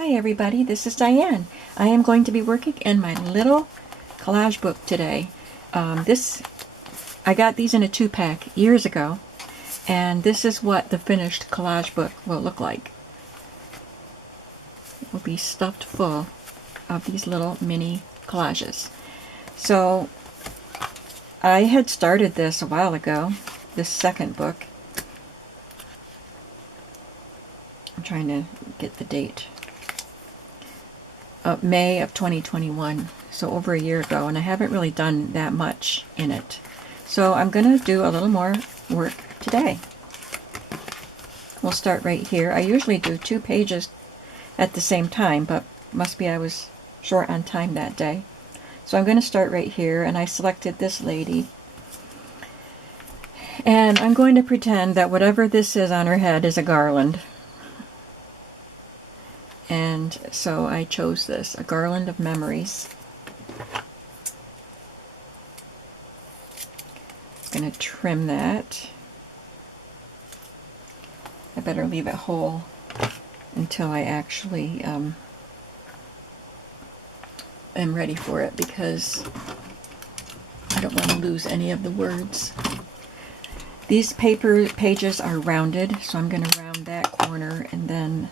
Hi everybody, this is Diane. I am going to be working in my little collage book today. I got these in a 2-pack years ago, and this is what the finished collage book will look like. It will be stuffed full of these little mini collages. So I had started this a while ago, this second book. I'm trying to get the date. May of 2021, so over a year ago, and I haven't really done that much in it. So I'm going to do a little more work today. We'll start right here. I usually do 2 pages at the same time, but must be I was short on time that day. So I'm going to start right here, and I selected this lady. And I'm going to pretend that whatever this is on her head is a garland. And so I chose this, a garland of memories. I'm going to trim that. I better leave it whole until I actually am ready for it, because I don't want to lose any of the words. These pages are rounded, so I'm going to round that corner, and then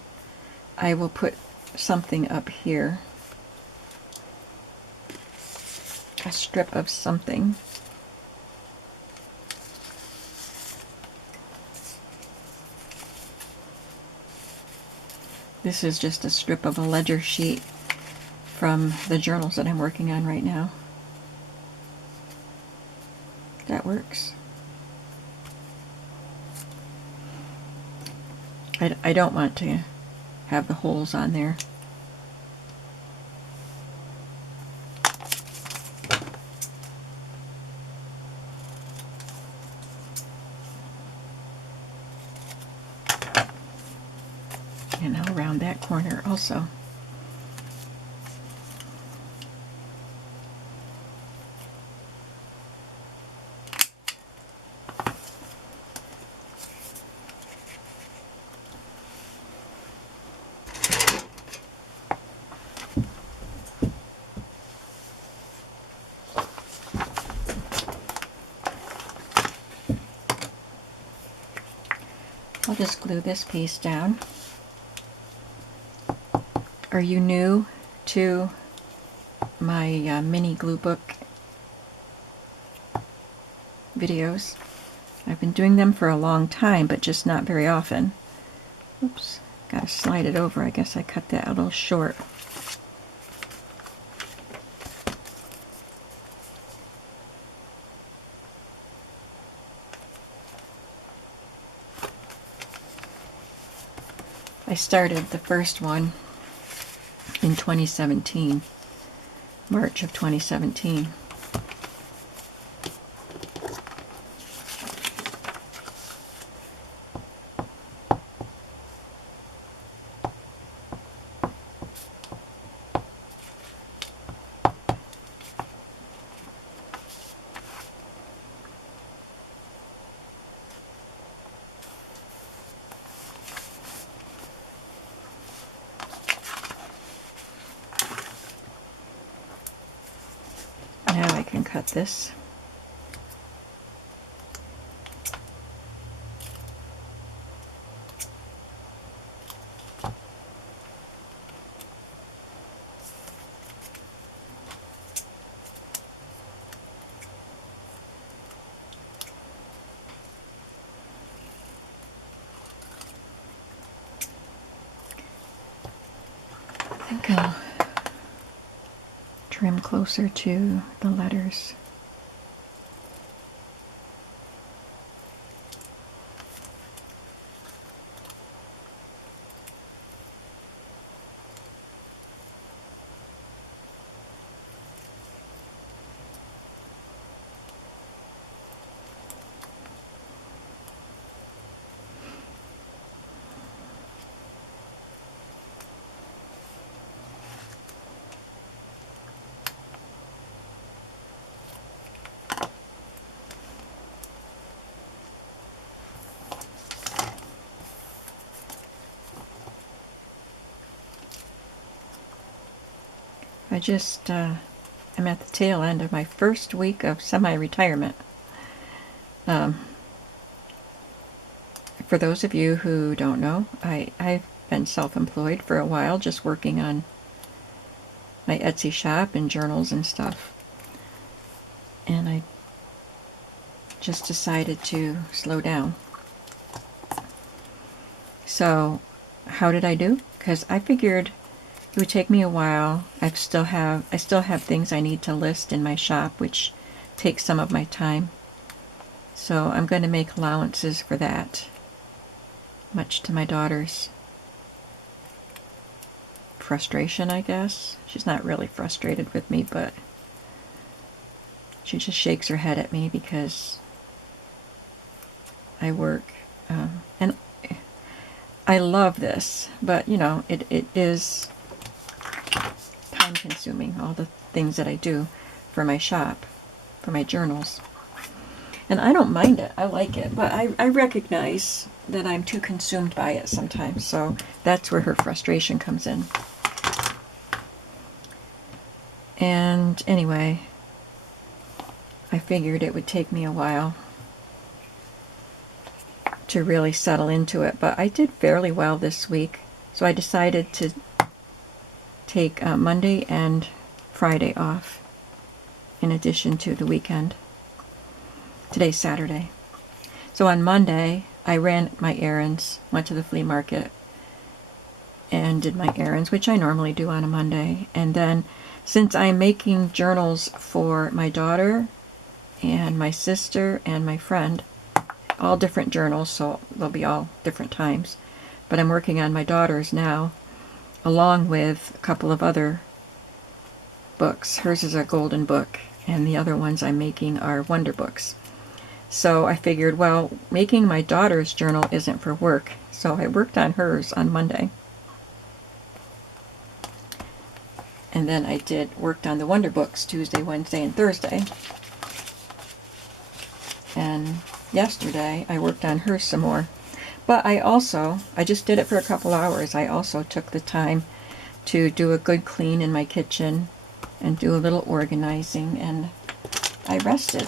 I will put something up here, a strip of something. This is just a strip of a ledger sheet from the journals that I'm working on right now. That works. I don't want to have the holes on there. And I'll round that corner also. I'll just glue this piece down. Are you new to my mini glue book videos? I've been doing them for a long time, but just not very often. Oops, gotta slide it over. I guess I cut that a little short. I started the first one in 2017, March of 2017. Now I can cut this. I think I'll trim closer to the letters. I'm at the tail end of my first week of semi-retirement. For those of you who don't know, I've been self-employed for a while, just working on my Etsy shop and journals and stuff. And I just decided to slow down. So how did I do? Because I figured it would take me a while. I still have things I need to list in my shop, which takes some of my time. So I'm going to make allowances for that, much to my daughter's frustration, I guess. She's not really frustrated with me, but she just shakes her head at me because I work. And I love this, but you know, it is time consuming, all the things that I do for my shop, for my journals. And I don't mind it, I like it, but I recognize that I'm too consumed by it sometimes, so that's where her frustration comes in. And anyway, I figured it would take me a while to really settle into it, but I did fairly well this week, so I decided to take Monday and Friday off in addition to the weekend. Today's Saturday. So on Monday, I ran my errands, went to the flea market, and did my errands, which I normally do on a Monday. And then, since I'm making journals for my daughter and my sister and my friend, all different journals, so they'll be all different times, but I'm working on my daughter's now, along with a couple of other books. Hers is a golden book, and the other ones I'm making are wonder books. So I figured, well, making my daughter's journal isn't for work, so I worked on hers on Monday. And then I worked on the wonder books Tuesday, Wednesday, and Thursday. And yesterday I worked on hers some more. But I just did it for a couple hours. I also took the time to do a good clean in my kitchen and do a little organizing, and I rested.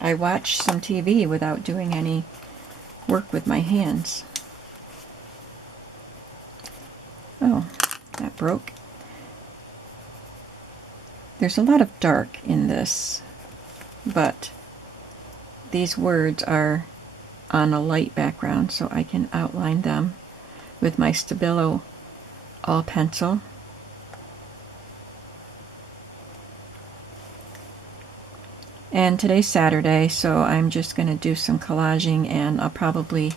I watched some TV without doing any work with my hands. Oh, that broke. There's a lot of dark in this, but these words are on a light background, so I can outline them with my Stabilo all pencil. And today's Saturday, so I'm just going to do some collaging, and I'll probably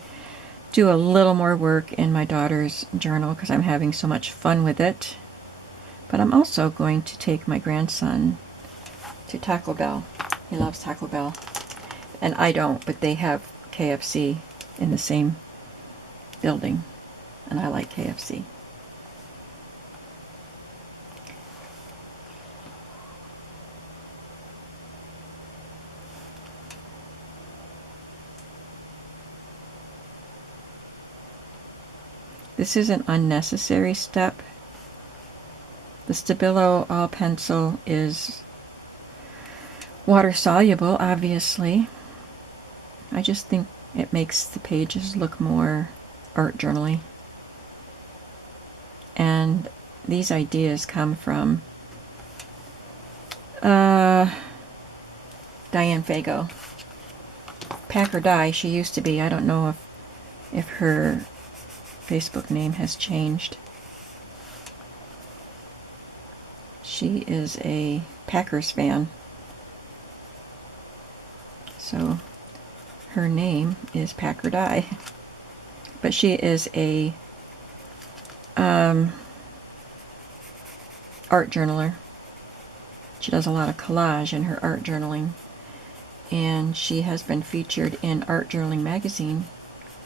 do a little more work in my daughter's journal because I'm having so much fun with it. But I'm also going to take my grandson to Taco Bell. He loves Taco Bell. And I don't, but they have KFC in the same building, and I like KFC. This is an unnecessary step. The Stabilo all pencil is water soluble, obviously. I just think it makes the pages look more art journaly. And these ideas come from Diane Fago. Pack or Die, she used to be. I don't know if her Facebook name has changed. She is a Packers fan. So her name is Pack or Die. But she is a art journaler. She does a lot of collage in her art journaling. And she has been featured in Art Journaling magazine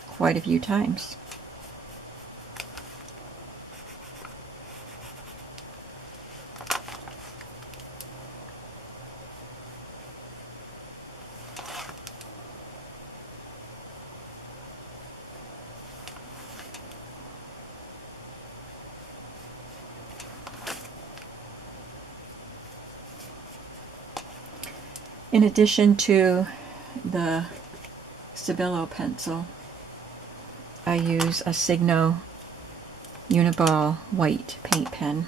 quite a few times. In addition to the Stabilo pencil, I use a Signo Uniball white paint pen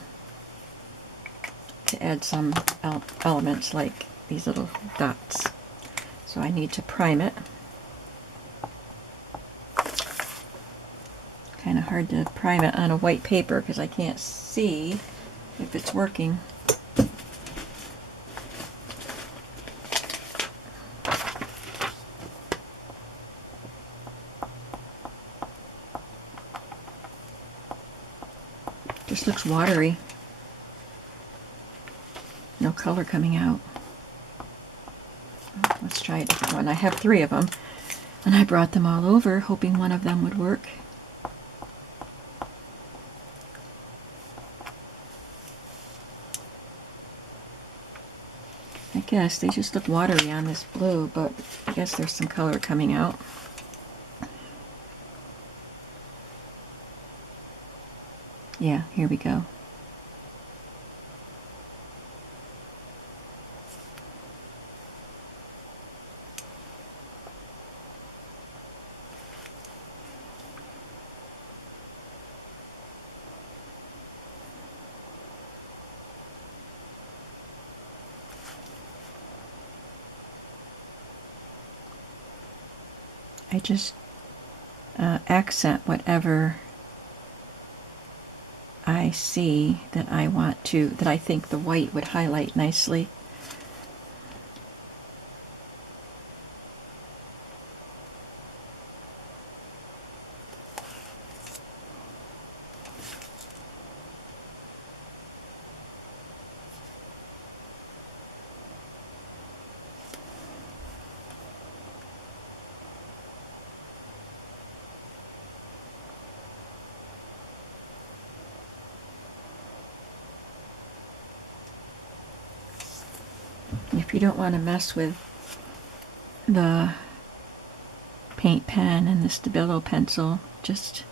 to add some elements like these little dots. So I need to prime it. Kind of hard to prime it on a white paper because I can't see if it's working. Just looks watery. No color coming out. Let's try a different one. I have 3 of them, and I brought them all over hoping one of them would work. I guess they just look watery on this blue, but I guess there's some color coming out. Yeah, here we go. I just accent whatever I see that I want to, that I think the white would highlight nicely. If you don't want to mess with the paint pen and the Stabilo pencil, just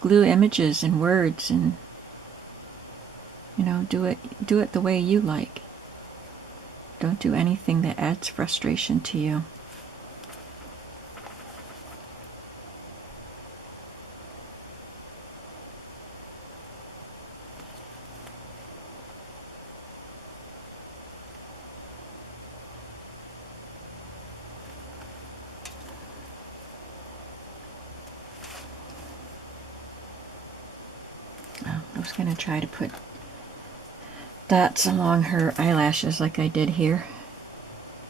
glue images and words and, you know, do it the way you like. Don't do anything that adds frustration to you. I was going to try to put dots along her eyelashes like I did here,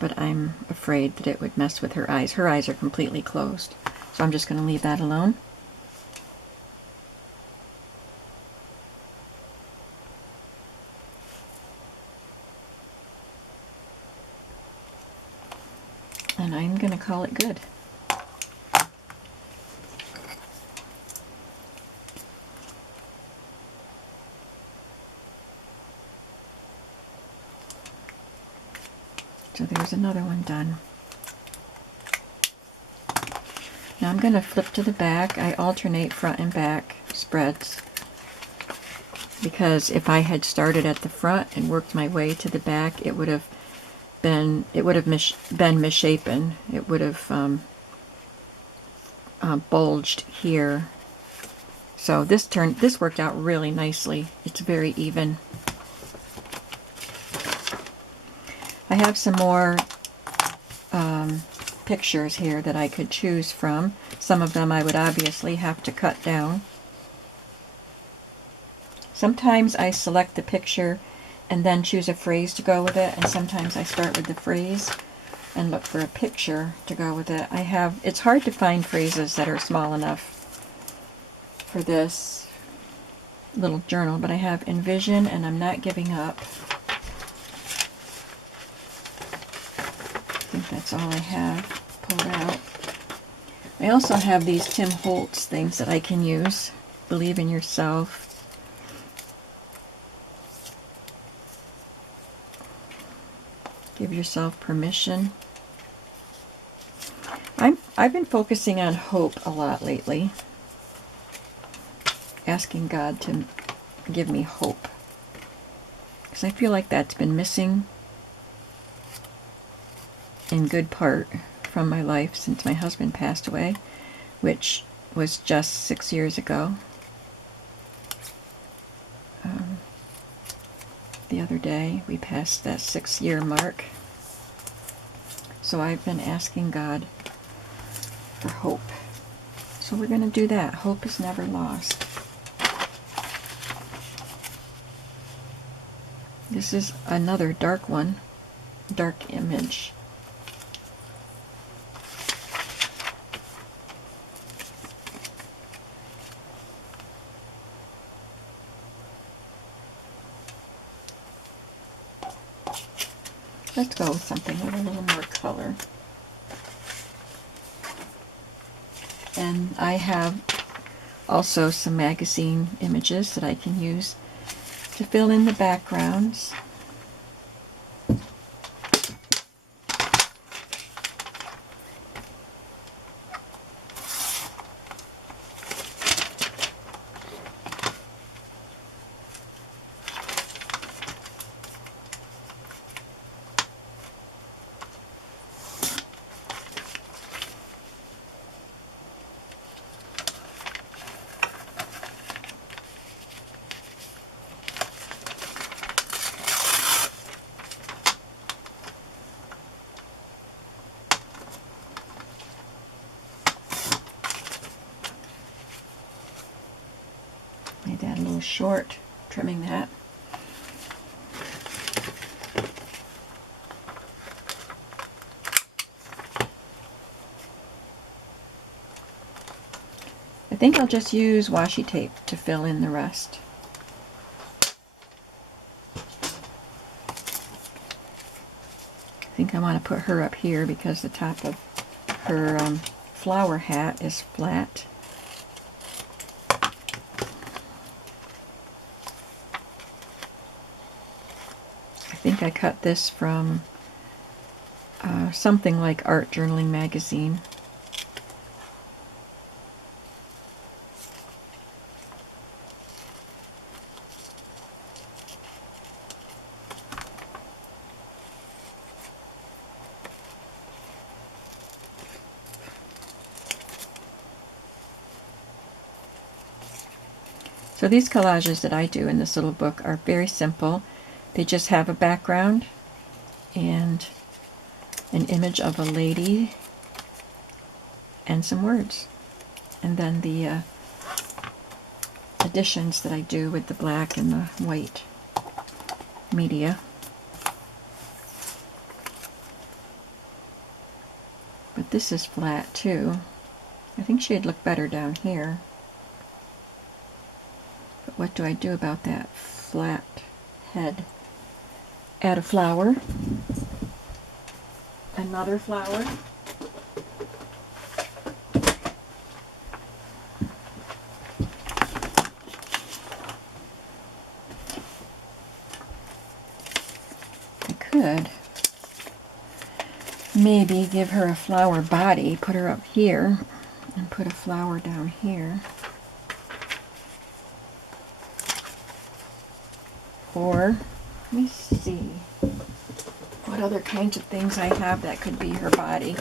but I'm afraid that it would mess with her eyes. Her eyes are completely closed, so I'm just going to leave that alone. And I'm going to call it good. So there's another one done. Now I'm going to flip to the back. I alternate front and back spreads, because if I had started at the front and worked my way to the back, it would have been misshapen. It would have bulged here. So this worked out really nicely. It's very even. I have some more pictures here that I could choose from. Some of them I would obviously have to cut down. Sometimes I select the picture and then choose a phrase to go with it, and sometimes I start with the phrase and look for a picture to go with it. It's hard to find phrases that are small enough for this little journal, but I have envision and I'm not giving up. I think that's all I have pulled out. I also have these Tim Holtz things that I can use. Believe in yourself. Give yourself permission. I've been focusing on hope a lot lately. Asking God to give me hope. Because I feel like that's been missing in good part from my life since my husband passed away, which was just 6 years ago. The other day we passed that 6-year mark. So I've been asking God for hope. So we're going to do that. Hope is never lost. This is another dark one, dark image. Let's go with something with a little more color. And I have also some magazine images that I can use to fill in the backgrounds. Made that a little short, trimming that. I think I'll just use washi tape to fill in the rest. I think I want to put her up here because the top of her flower hat is flat. I think I cut this from something like Art Journaling Magazine. So these collages that I do in this little book are very simple. They just have a background and an image of a lady and some words. And then the additions that I do with the black and the white media. But this is flat too. I think she'd look better down here. But what do I do about that flat head? Add a flower. Another flower. I could maybe give her a flower body, put her up here, and put a flower down here. Or, let me see, what other kinds of things I have that could be her body.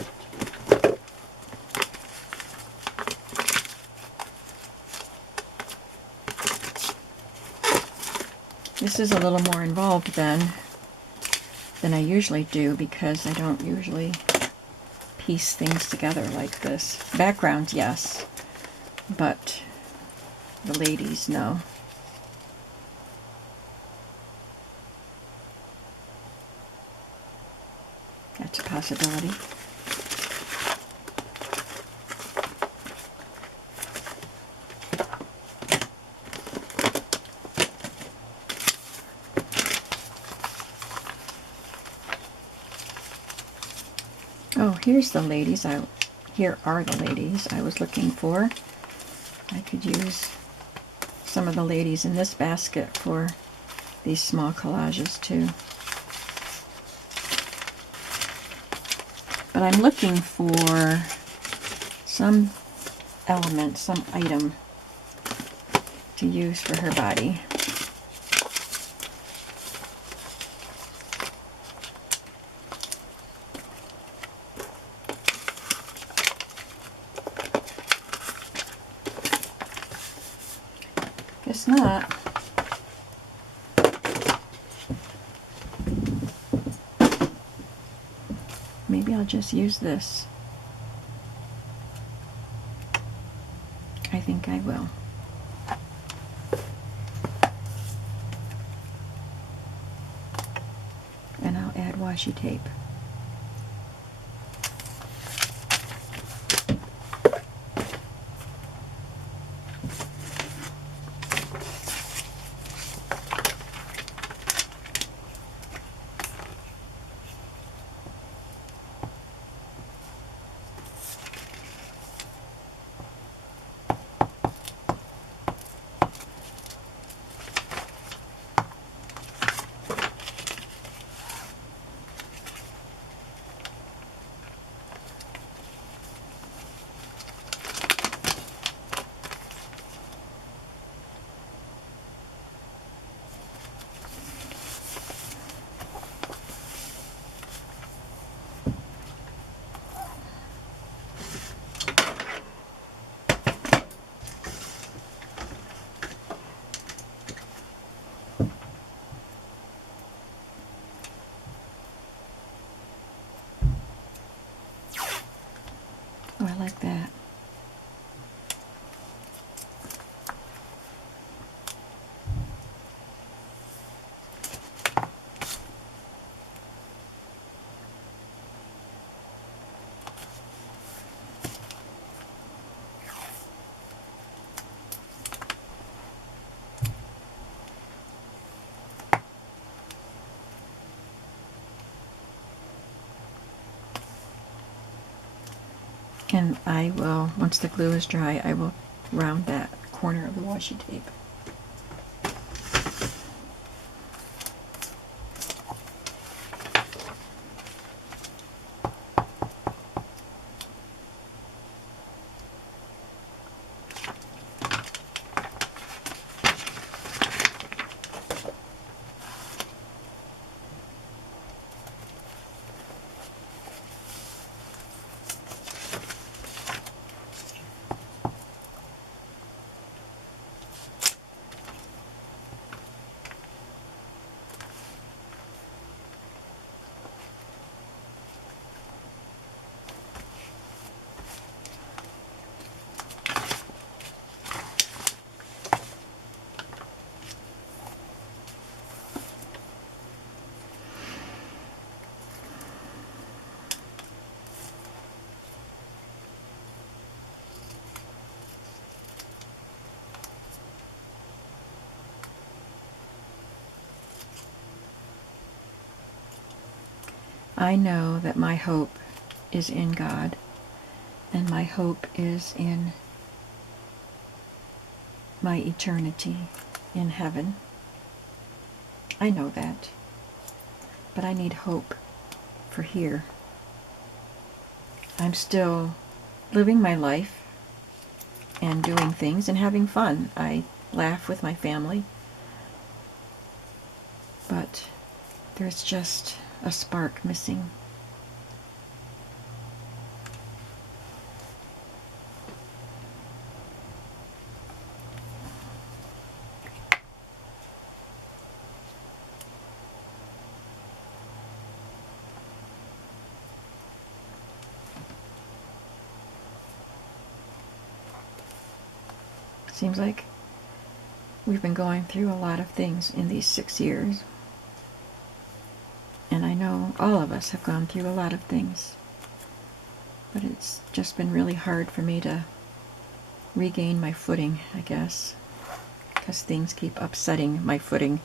This is a little more involved than I usually do because I don't usually piece things together like this. Backgrounds, yes, but the ladies, no. That's a possibility. Oh, here's the ladies. Here are the ladies I was looking for. I could use some of the ladies in this basket for these small collages too. But I'm looking for some element, some item to use for her body. Guess not. Maybe I'll just use this. I think I will. And I'll add washi tape. Oh, I like that. And I will, once the glue is dry, I will round that corner of the washi tape. I know that my hope is in God, and my hope is in my eternity in heaven. I know that, but I need hope for here. I'm still living my life and doing things and having fun. I laugh with my family, but there's just a spark missing. Seems like we've been going through a lot of things in these 6 years. And I know all of us have gone through a lot of things. But it's just been really hard for me to regain my footing, I guess, because things keep upsetting my footing.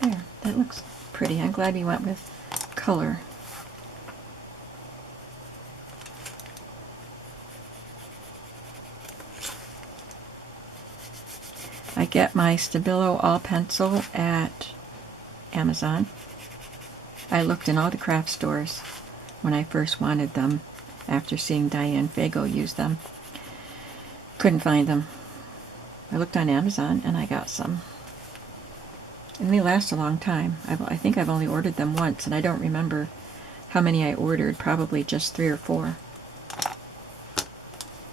There, that looks pretty. I'm glad we went with color. get my Stabilo All Pencil at Amazon. I looked in all the craft stores when I first wanted them after seeing Diane Fago use them. Couldn't find them. I looked on Amazon and I got some. And they last a long time. I think I've only ordered them once, and I don't remember how many I ordered, probably just 3 or 4.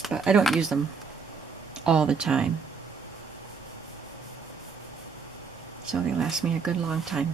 But I don't use them all the time. So they last me a good long time.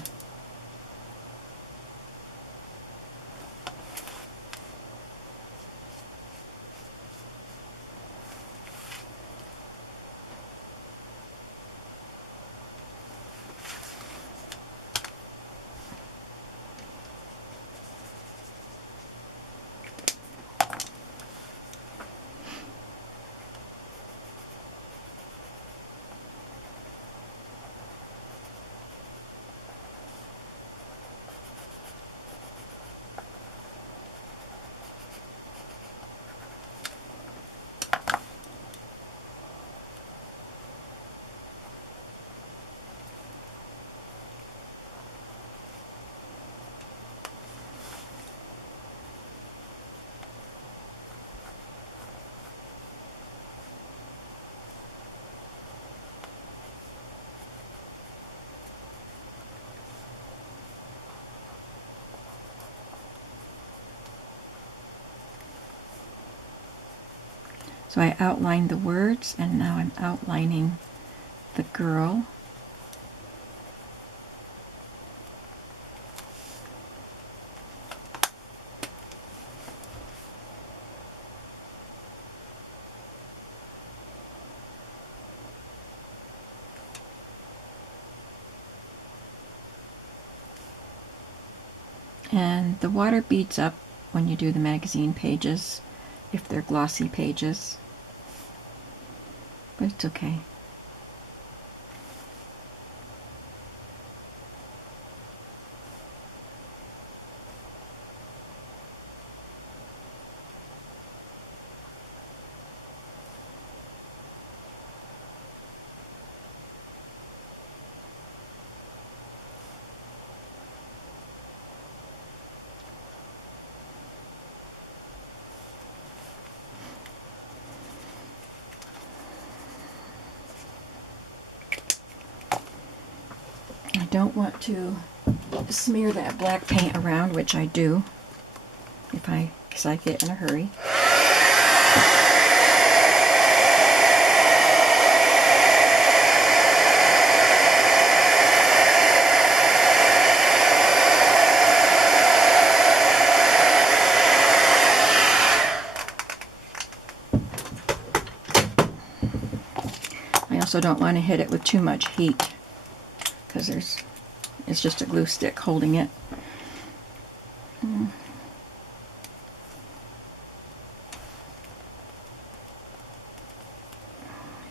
So I outlined the words, and now I'm outlining the girl. And the water beads up when you do the magazine pages, if they're glossy pages. But it's okay. I don't want to smear that black paint around, which I do because I get in a hurry. I also don't want to hit it with too much heat, because it's just a glue stick holding it.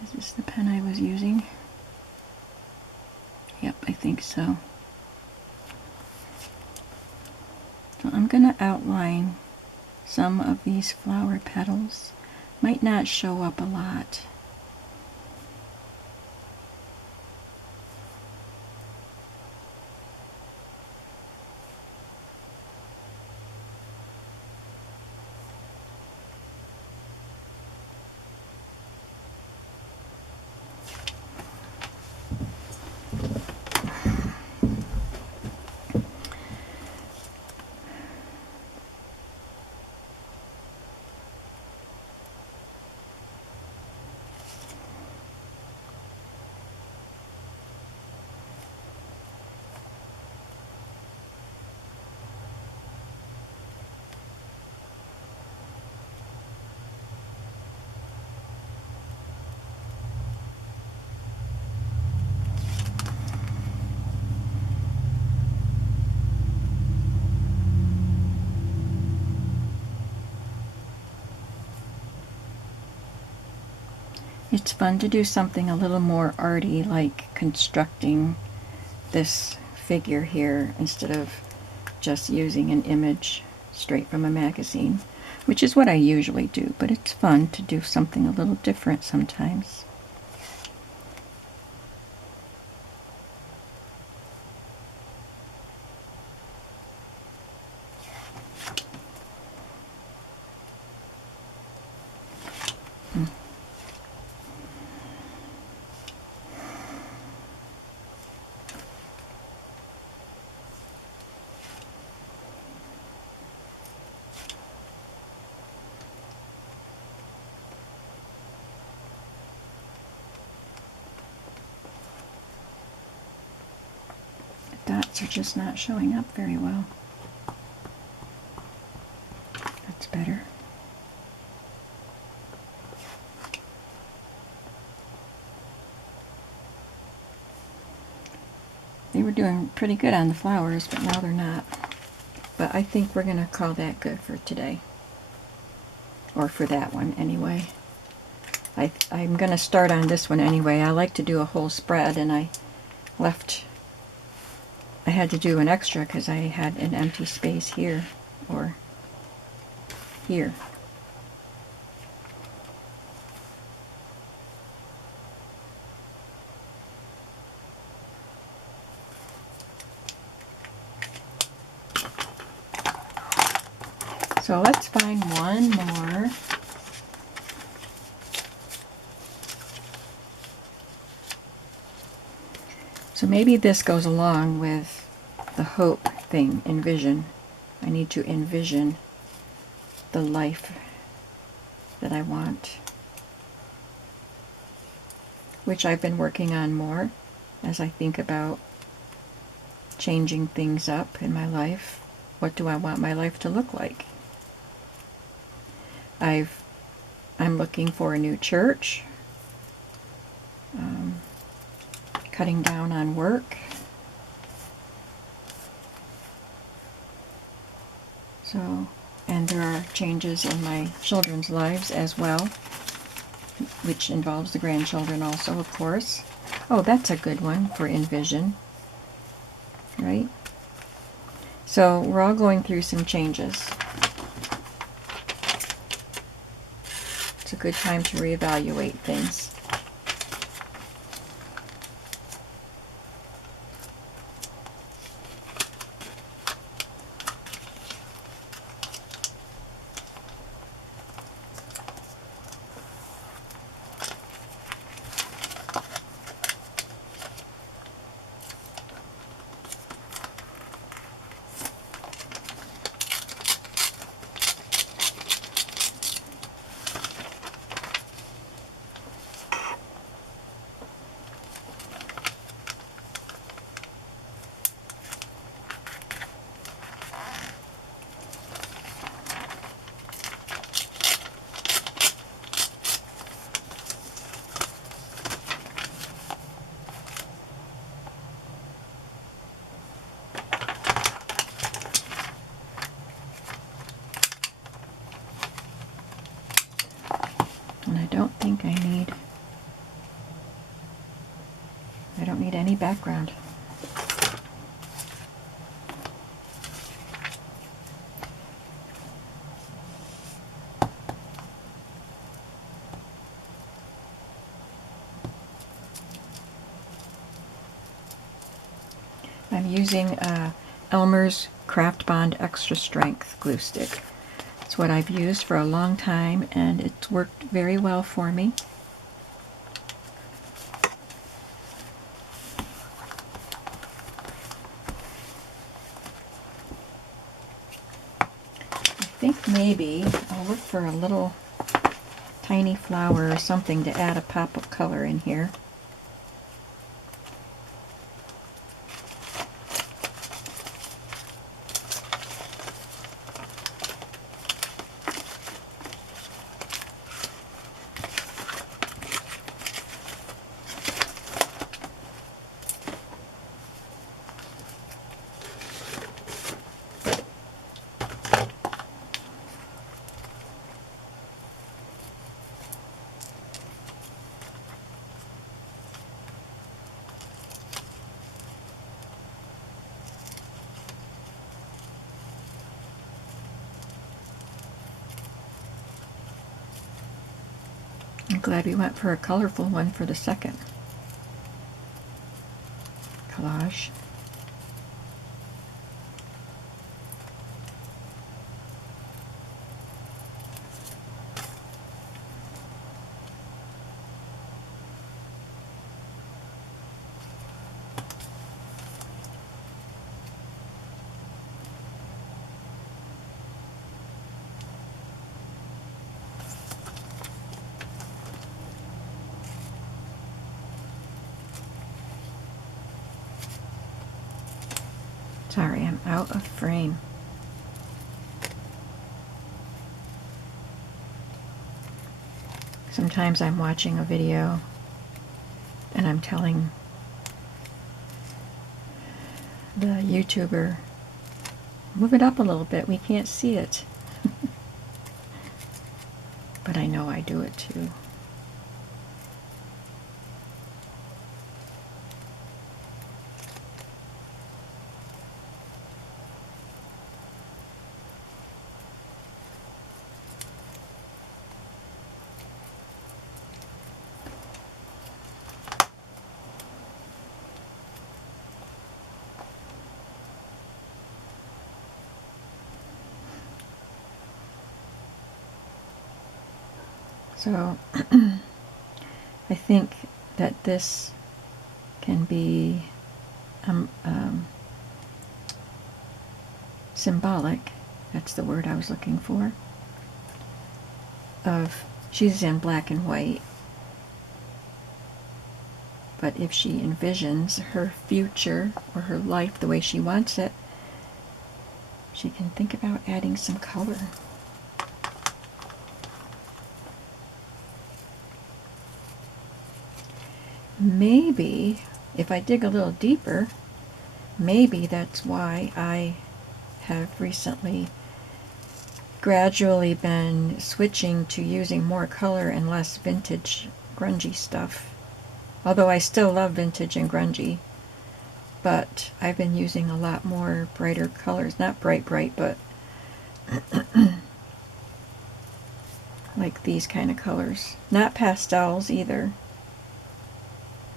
Is this the pen I was using? Yep, I think so. So I'm going to outline some of these flower petals. Might not show up a lot. It's fun to do something a little more arty, like constructing this figure here instead of just using an image straight from a magazine, which is what I usually do, but it's fun to do something a little different sometimes. dots are just not showing up very well. That's better. They were doing pretty good on the flowers, but now they're not. But I think we're going to call that good for today. Or for that one anyway. I'm going to start on this one anyway. I like to do a whole spread, and I had to do an extra because I had an empty space here or here. So let's find one more. So maybe this goes along with the hope thing, envision. I need to envision the life that I want, which I've been working on more as I think about changing things up in my life. What do I want my life to look like? I'm looking for a new church, cutting down on work. So, and there are changes in my children's lives as well, which involves the grandchildren also, of course. Oh, that's a good one for envision, right? So we're all going through some changes. It's a good time to reevaluate things. And I don't think I don't need any background. I'm using Elmer's Craft Bond Extra Strength glue stick. It's what I've used for a long time, and it's worked very well for me. I think maybe I'll look for a little tiny flower or something to add a pop of color in here. I'm glad we went for a colorful one for the second collage. out of frame. Sometimes I'm watching a video and I'm telling the YouTuber, move it up a little bit, we can't see it. But I know I do it too. So I think that this can be symbolic, that's the word I was looking for, of she's in black and white, but if she envisions her future or her life the way she wants it, she can think about adding some color. Maybe, if I dig a little deeper, maybe that's why I have recently gradually been switching to using more color and less vintage grungy stuff. Although I still love vintage and grungy, but I've been using a lot more brighter colors. Not bright, but like these kind of colors. Not pastels either.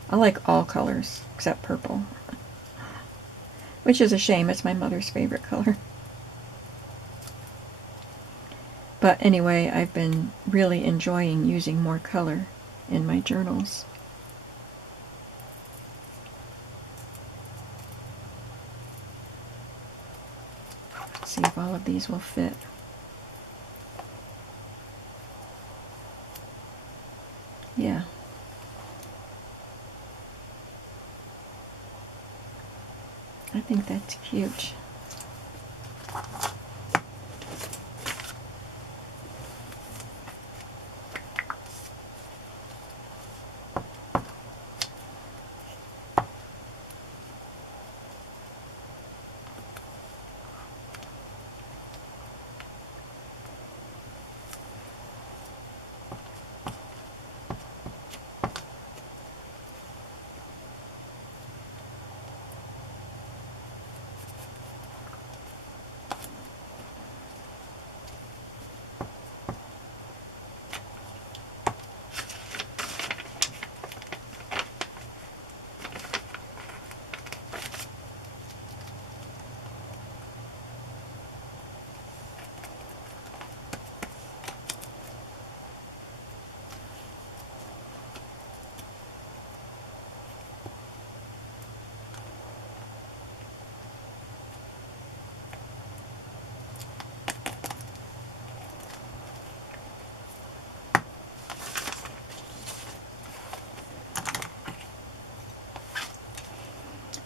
I like all colors except purple, which is a shame. It's my mother's favorite color. But anyway, I've been really enjoying using more color in my journals. Let's see if all of these will fit. Yeah. I think that's cute.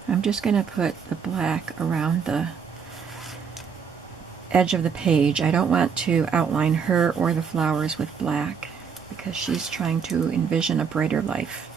I'm just going to put the black around the edge of the page. I don't want to outline her or the flowers with black because she's trying to envision a brighter life.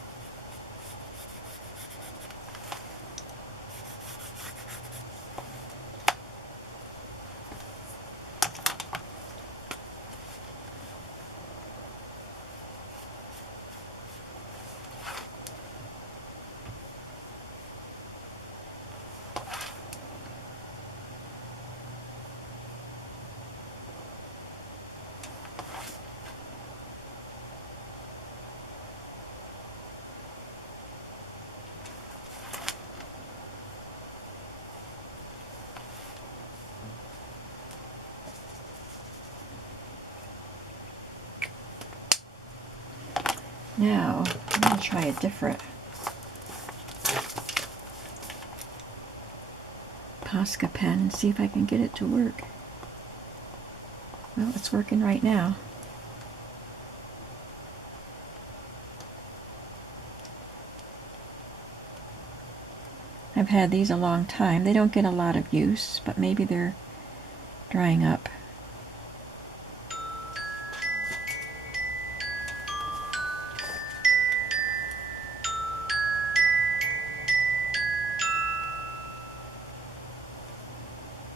Now, I'm going to try a different Posca pen and see if I can get it to work. Well, it's working right now. I've had these a long time. They don't get a lot of use, but maybe they're drying up.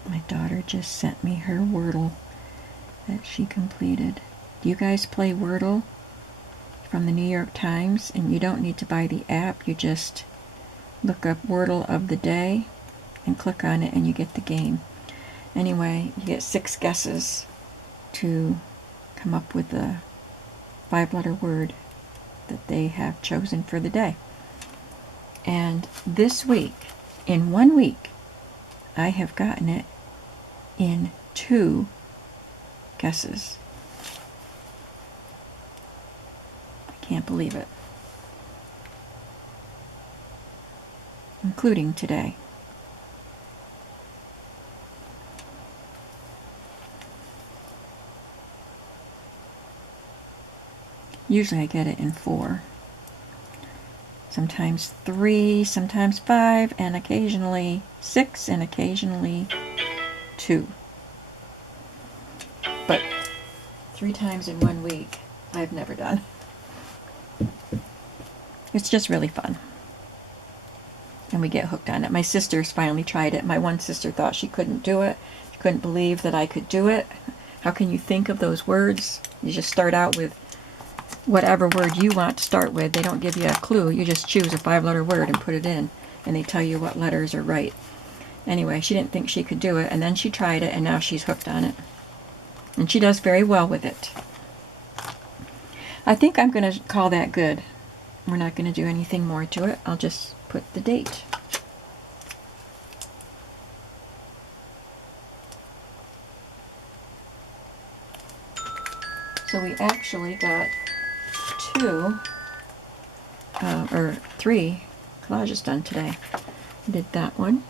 My daughter just sent me her Wordle that she completed. Do you guys play Wordle from the New York Times? And you don't need to buy the app. You just look up Wordle of the day and click on it and you get the game. Anyway, you get 6 guesses to come up with the 5-letter word that they have chosen for the day. And this week, in 1 week, I have gotten it in 2 guesses. I can't believe it. Including today. Usually I get it in 4. Sometimes 3, sometimes 5, and occasionally 6, and occasionally 2. But 3 times in 1 week, I've never done. It's just really fun. And we get hooked on it. My sisters finally tried it. My one sister thought she couldn't do it. She couldn't believe that I could do it. How can you think of those words? You just start out with whatever word you want to start with. They don't give you a clue. You just choose a 5-letter word and put it in, and they tell you what letters are right. Anyway, she didn't think she could do it, and then she tried it, and now she's hooked on it. And she does very well with it. I think I'm going to call that good. We're not going to do anything more to it. I'll just put the date. So we actually got 2 or 3 collages done today. I did that one.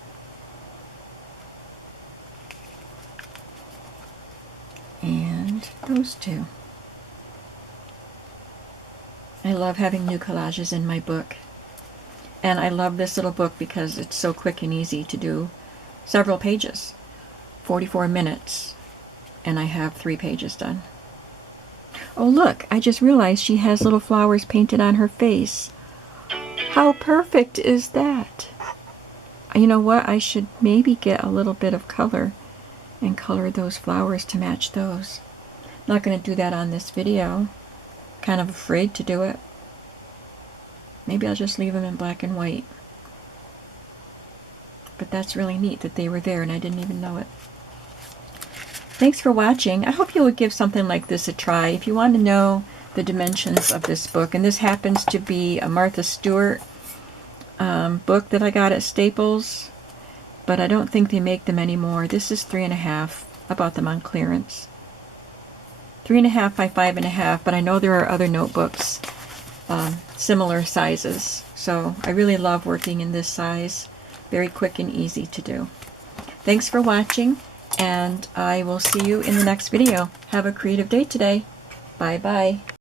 And those 2. I love having new collages in my book. And I love this little book because it's so quick and easy to do several pages. 44 minutes. And I have 3 pages done. Oh look, I just realized she has little flowers painted on her face. How perfect is that? You know what? I should maybe get a little bit of color and color those flowers to match those. I'm not going to do that on this video. Kind of afraid to do it. Maybe I'll just leave them in black and white. But that's really neat that they were there and I didn't even know it. Thanks for watching. I hope you would give something like this a try. If you want to know the dimensions of this book, and this happens to be a Martha Stewart book that I got at Staples, but I don't think they make them anymore. This is 3.5. I bought them on clearance. 3.5 by 5.5, but I know there are other notebooks similar sizes. So I really love working in this size. Very quick and easy to do. Thanks for watching, and I will see you in the next video. Have a creative day today. Bye-bye.